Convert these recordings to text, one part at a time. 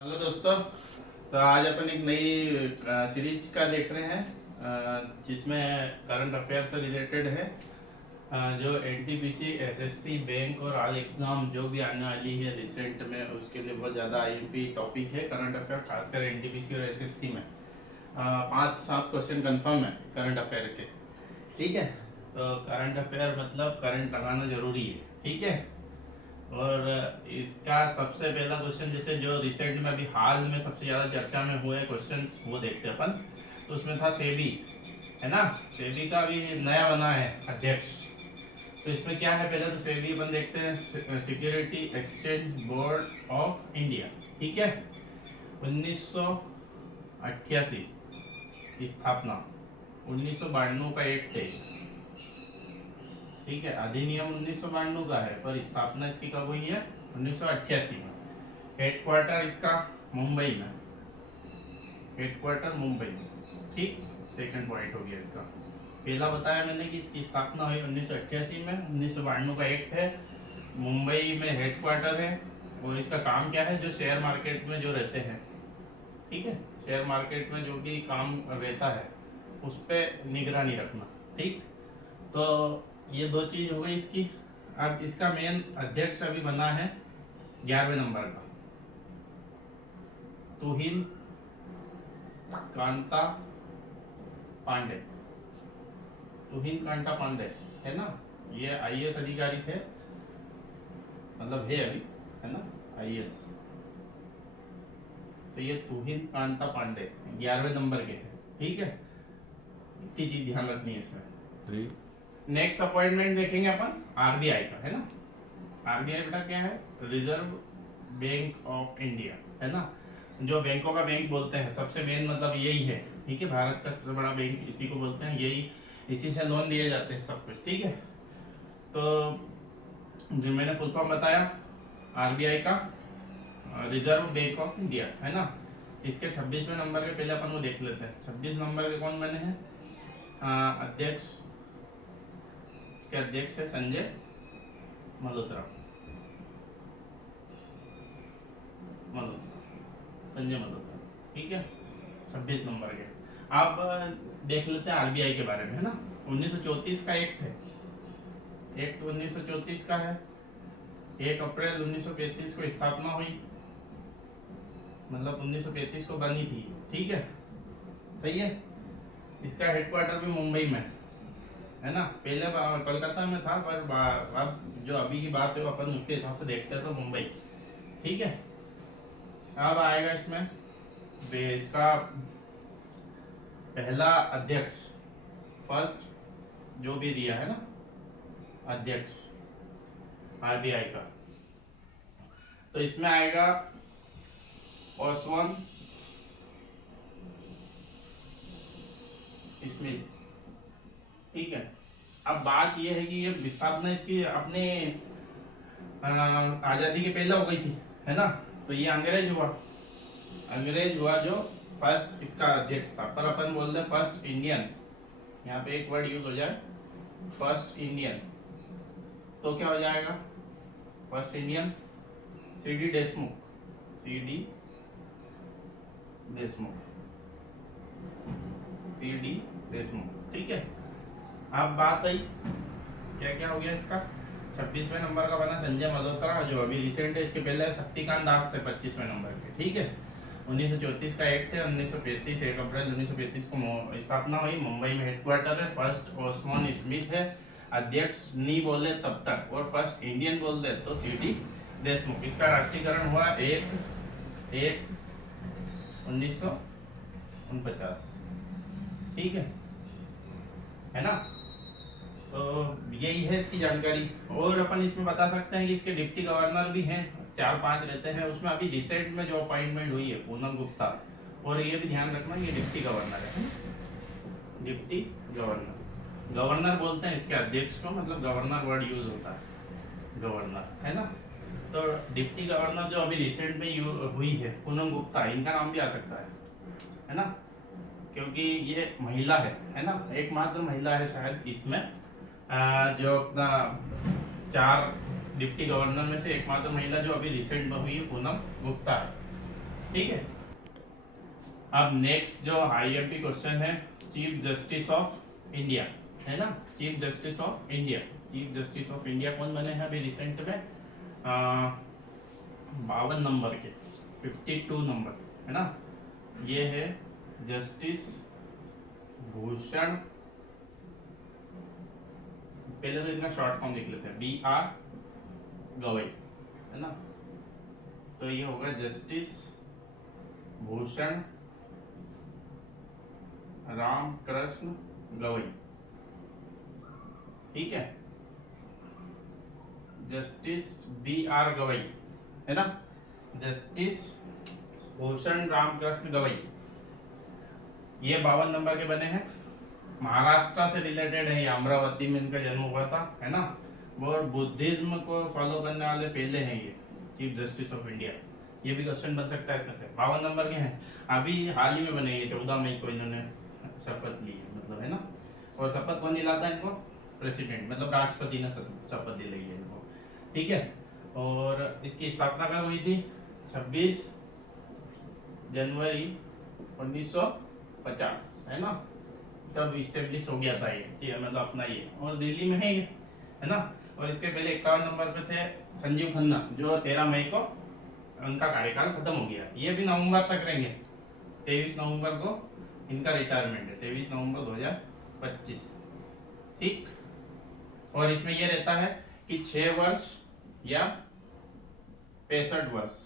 Hello दोस्तों। तो आज अपन एक नई सीरीज का देख रहे हैं जिसमें करंट अफेयर से रिलेटेड है। जो एनटीपीसी एसएससी बैंक और ऑल एग्जाम जो भी आने वाली है रिसेंट में उसके लिए बहुत ज़्यादा आईएमपी टॉपिक है करंट अफेयर, खासकर एनटीपीसी और एसएससी में 5-7 क्वेश्चन कंफर्म है करंट अफेयर के। ठीक है, तो करंट अफेयर मतलब करंट लगाना जरूरी है। ठीक है, और इसका सबसे पहला क्वेश्चन जैसे जो रिसेंट में अभी हाल में सबसे ज्यादा चर्चा में हुए क्वेश्चंस वो देखते हैं अपन। तो उसमें था सेबी, है ना। सेबी का अभी नया बना है अध्यक्ष। तो इसमें क्या है, पहले तो सेबी अपन देखते हैं, security exchange board of India. ठीक है, 1988 की स्थापना, 1992 का एक्ट है। ठीक है, अधिनियम 1992 का है पर स्थापना इसकी कब हुई है, 1988 में। हेडक्वार्टर इसका मुंबई में, हेडक्वार्टर मुंबई में। ठीक, सेकंड पॉइंट हो गया इसका। पहला बताया मैंने कि इसकी स्थापना हुई 1988 में, 1992 का एक्ट है, मुंबई में हेडक्वार्टर है। और इसका काम क्या है, जो शेयर मार्केट में जो रहते हैं, ठीक है, शेयर मार्केट में जो भी काम रहता है उस पर निगरानी रखना। ठीक, तो ये दो चीज हो गई इसकी। अब इसका मेन अध्यक्ष अभी बना है 11वें नंबर का, तुहिन कांता पांडे। तुहिन कांता पांडे है ना, ये आईएएस अधिकारी थे, मतलब है अभी, है ना, आईएएस। तो ये तुहिन कांता पांडे 11वें नंबर के हैं। ठीक है, इतनी चीज ध्यान रखनी है इसमें। नेक्स्ट अपॉइंटमेंट देखेंगे अपन आरबीआई का, है ना। आरबीआई बेटा क्या है, रिजर्व बैंक ऑफ इंडिया, है ना। जो बैंकों का बैंक बोलते हैं, सबसे मेन मतलब यही है। ठीक है, भारत का सबसे बड़ा बैंक इसी को बोलते हैं, यही, इसी से लोन दिए जाते हैं सब कुछ। ठीक है, तो जो मैंने फुल फॉर्म बताया आरबीआई का, रिजर्व बैंक ऑफ इंडिया, है ना। इसके 26वें नंबर के पहले अपन वो देख लेते हैं। 26 नंबर के कौन बने हैं अध्यक्ष, इसके अध्यक्ष है संजय मल्होत्रा। संजय मल्होत्रा, ठीक है, 26 नंबर के। अब देख लेते हैं आरबीआई के बारे में, है ना। 1934 का एक्ट है, एक्ट 1934 का है। 1 अप्रैल 1935 को स्थापना हुई, मतलब 1935 को बनी थी। ठीक है, सही है। इसका हेडक्वार्टर भी मुंबई में, है ना। पहले कोलकाता में था, पर अब जो अभी की बात है अपन उसके हिसाब से देखते हैं तो मुंबई। ठीक है, अब आएगा इसमें इसका पहला अध्यक्ष, फर्स्ट जो भी दिया है ना अध्यक्ष आरबीआई का, तो इसमें आएगा ओसवान स्मिथ। ठीक है, अब बात यह है कि ये स्थापना इसकी अपने आजादी के पहले हो गई थी, है ना। तो ये अंग्रेज हुआ जो फर्स्ट इसका अध्यक्ष था, पर अपन बोलते हैं फर्स्ट इंडियन। यहाँ पे एक वर्ड यूज हो जाए, फर्स्ट इंडियन, तो क्या हो जाएगा, first Indian CD Deshmukh, CD Deshmukh, CD Deshmukh. ठीक है, अब बात आई क्या क्या हो गया इसका। 26वें नंबर का बना संजय मल्होत्रा, जो अभी रिसेंट है। इसके पहले शक्तिकांत दास थे 25वें नंबर के। ठीक है, 1934 का एक्ट है। 1935 1 अप्रैल 1935 को स्थापना हुई, मुंबई में हेडक्वार्टर है। फर्स्ट ओसवान स्मिथ है, अध्यक्ष नहीं बोले तब तक, और फर्स्ट इंडियन बोल दे तो सीडी देशमुख। इसका राष्ट्रीयकरण हुआ 1/1/1949। ठीक है ना। तो यही है इसकी जानकारी। और अपन इसमें बता सकते हैं कि इसके डिप्टी गवर्नर भी हैं, 4-5 रहते हैं। उसमें अभी रिसेंट में जो अपॉइंटमेंट हुई है पूनम गुप्ता, और ये भी ध्यान रखना ये डिप्टी गवर्नर है, डिप्टी गवर्नर। गवर्नर बोलते हैं इसके अध्यक्ष को, मतलब गवर्नर वर्ड यूज होता है, गवर्नर, है ना। तो डिप्टी गवर्नर जो अभी रिसेंट में हुई है पूनम गुप्ता, इनका नाम भी आ सकता है ना, क्योंकि ये महिला है ना, एकमात्र महिला है शायद इसमें, जो अपना 4 डिप्टी गवर्नर में से एकमात्र महिला जो अभी रिसेंट में हुई है पूनम गुप्ता है। ठीक है। अब नेक्स्ट जो आईएमपी क्वेश्चन है, चीफ जस्टिस ऑफ इंडिया, है ना, chief justice of India. Chief justice of India कौन बने हैं अभी रिसेंट में? 52 नंबर के, 52 नंबर, है ना, ये है जस्टिस भूषण, पहले तो इनका शॉर्ट फॉर्म लिख लेते हैं, BR गवई, है ना। तो ये होगा जस्टिस भूषण राम कृष्ण गवई, ठीक है, जस्टिस BR गवई, है ना, जस्टिस भूषण रामकृष्ण गवई, ये 52 नंबर के बने हैं। महाराष्ट्र से रिलेटेड है, ये अमरावती में इनका जन्म हुआ था, है ना, और बुद्धिज्म को फॉलो करने वाले पहले हैं ये चीफ जस्टिस ऑफ इंडिया। ये भी क्वेश्चन बन सकता है इसमें से। 52 नंबर के हैं, अभी हाल ही में बने, ये 14 मई को इन्होंने शपथ ली है, मतलब, है ना। और शपथ कौन दिलाता है इनको? प्रेसिडेंट, मतलब राष्ट्रपति ने शपथ दिलाई है इनको, ठीक है। और इसकी स्थापना कब हुई थी? 26 जनवरी 1950, है ना, तब इस्टेब्लिश हो गया था ये, मतलब अपना ये, और दिल्ली में है ये, है ना। और इसके पहले 51 नंबर पे थे संजीव खन्ना, जो 13 मई को उनका कार्यकाल खत्म हो गया। ये भी नवंबर तक रहेंगे, 23 नवंबर को इनका रिटायरमेंट है, 23 नवंबर 2025, ठीक। और इसमें ये रहता है कि 6 वर्ष या 65 वर्ष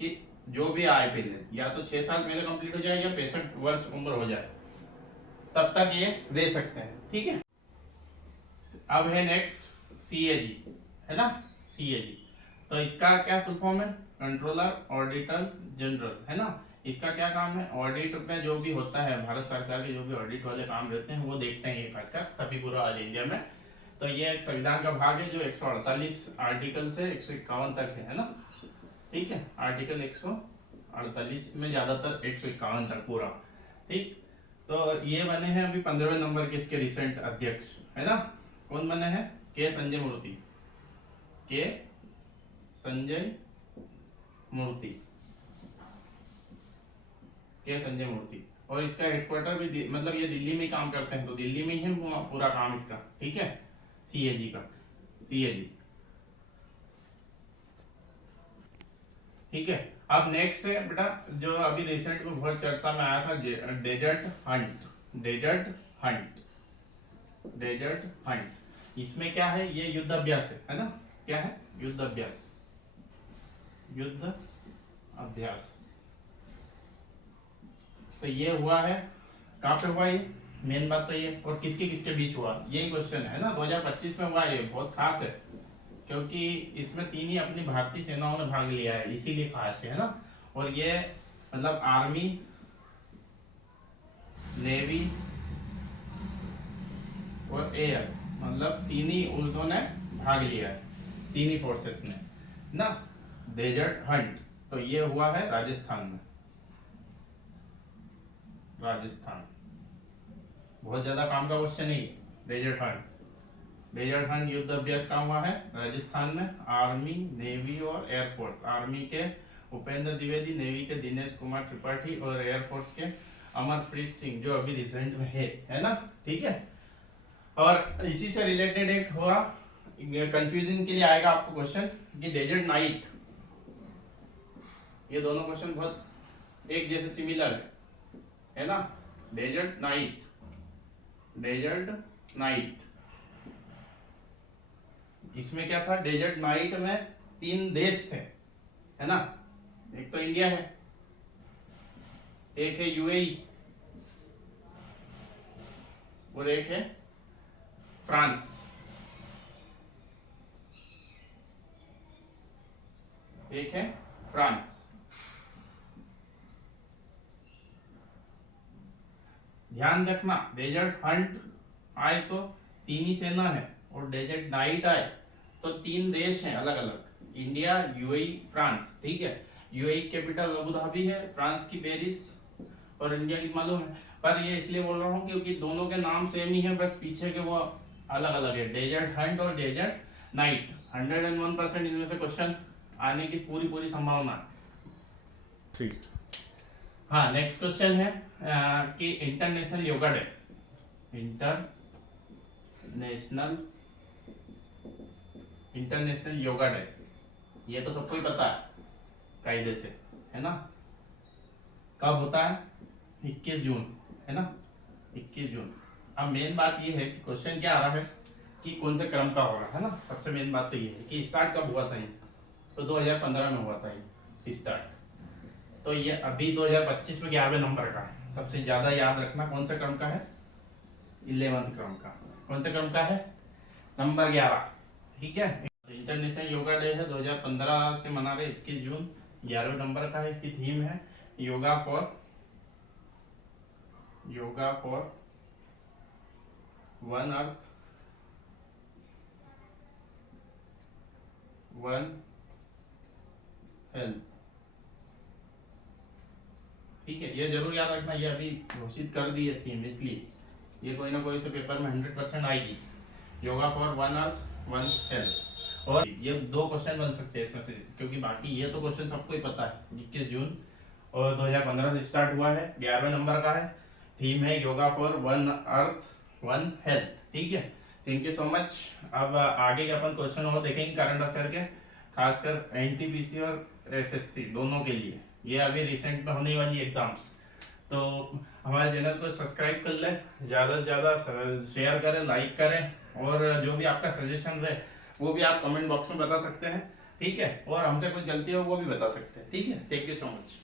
कि जो भी आए पहले, या तो 6 साल पहले कंप्लीट हो जाए या 65 वर्ष उम्र हो जाए, तब तक ये दे सकते हैं, ठीक है। अब है नेक्स्ट CAG, है ना, CAG। तो इसका क्या फुल फॉर्म है? कंट्रोलर ऑडिटर जनरल, है ना। इसका क्या काम है? ऑडिट में जो भी होता है, भारत सरकार के जो भी ऑडिट वाले काम रहते हैं वो देखते हैं ये, खासकर सभी पूरा ऑल इंडिया में। तो ये एक संविधान का भाग है जो 148 आर्टिकल से 151 तक है ना, ठीक है। आर्टिकल 148 में ज्यादातर 151 तक पूरा, ठीक। तो ये बने हैं अभी 15वें नंबर के इसके रिसेंट अध्यक्ष, है ना। कौन बने हैं? के संजय मूर्ति, के संजय मूर्ति, के संजय मूर्ति। और इसका हेडक्वार्टर भी मतलब ये दिल्ली में ही काम करते हैं, तो दिल्ली में ही है पूरा काम इसका, ठीक है, CAG का, CAG, ठीक है। अब नेक्स्ट है बेटा, जो अभी रिसेंट में बहुत चर्चा में आया था, desert hunt, desert hunt, desert hunt. इसमें क्या है? ये युद्ध अभ्यास है ना। क्या है? युद्ध अभ्यास, युद्ध अभ्यास। तो ये हुआ है, कहाँ पे हुआ ये? मेन बात तो ये, और किसके किसके बीच हुआ, यही क्वेश्चन है ना। 2025 में हुआ, ये बहुत खास है क्योंकि इसमें 3 ही अपनी भारतीय सेनाओं ने भाग लिया है, इसीलिए खास है ना। और ये मतलब आर्मी, नेवी और एयर, मतलब 3 ही उन्होंने भाग लिया है, 3 ही फोर्सेस ने ना। डेजर्ट हंट, तो ये हुआ है राजस्थान में, राजस्थान। बहुत ज्यादा काम का क्वेश्चन नहीं। डेजर्ट हंट, डेजर्ट हंट युद्ध अभ्यास कहाँ हुआ है? राजस्थान में। आर्मी, नेवी और एयरफोर्स। आर्मी के उपेंद्र द्विवेदी, नेवी के दिनेश कुमार त्रिपाठी और एयरफोर्स के अमरप्रीत सिंह, जो अभी रिसेंट में है ना, ठीक है। और इसी से रिलेटेड एक हुआ, कंफ्यूजन के लिए आएगा आपको क्वेश्चन कि डेजर्ट नाइट, ये दोनों क्वेश्चन बहुत एक जैसे सिमिलर है ना। डेजर्ट नाइट, डेजर्ट नाइट, इसमें क्या था? डेजर्ट नाइट में 3 देश थे, है ना। एक तो इंडिया है, एक है UAE और एक है फ्रांस, एक है फ्रांस। ध्यान रखना, डेजर्ट हंट आए तो 3 ही सेना है, और डेजर्ट नाइट आए तो 3 देश हैं अलग अलग, इंडिया, UAE, फ्रांस, ठीक है। UAE कैपिटल अबू धाबी है, फ्रांस की पेरिस, और इंडिया की मालूम है। पर ये इसलिए बोल रहा हूँ क्योंकि दोनों के नाम सेम ही है, बस पीछे के वो अलग अलग है, डेजर्ट हंट और डेजर्ट नाइट। 101% इनमें से क्वेश्चन आने की पूरी संभावना है, ठीक। हाँ, नेक्स्ट क्वेश्चन है कि international yoga day, international yoga day, ये तो सबको ही पता है कायदे से, है ना। कब होता है? 21 जून, है ना, 21 जून। अब मेन बात ये है कि क्वेश्चन क्या आ रहा है कि कौन से क्रम का होगा, है ना। सबसे मेन बात तो ये है कि स्टार्ट कब हुआ था ये, तो 2015 में हुआ था ये स्टार्ट। तो ये अभी 2025 में 11वें नंबर का है। सबसे ज्यादा याद रखना कौन सा क्रम का है? 11वें क्रम का। कौन से क्रम का है? नंबर 11, ठीक है। इंटरनेशनल योगा डे है, 2015 से मना रहे, 21 जून, 11वें नंबर का है। इसकी थीम है yoga for one earth one health, ठीक है। ये जरूर याद रखना, ये अभी घोषित कर दी है थीम, इसलिए ये कोई ना कोई से पेपर में 100% आएगी। Yoga for one earth one health. और ये 2 क्वेश्चन बन सकते हैं इसमें से, क्योंकि बाकी ये तो क्वेश्चन सबको ही पता है। 21 जून और 2015 से स्टार्ट हुआ है, 11वें नंबर का है, थीम है yoga for one earth one health, ठीक है। Thank you so much. अब आगे के अपन क्वेश्चन और देखेंगे करंट अफेयर के, खासकर एनटीपीसी और एसएससी दोनों के लिए। ये अभी रिसेंट में होने वाली एग्जाम्स, तो हमारे चैनल को सब्सक्राइब कर लें, ज़्यादा से ज़्यादा शेयर करें, लाइक करें, और जो भी आपका सजेशन रहे वो भी आप कमेंट बॉक्स में बता सकते हैं, ठीक है। और हमसे कुछ गलती हो वो भी बता सकते हैं, ठीक है। Thank you so much.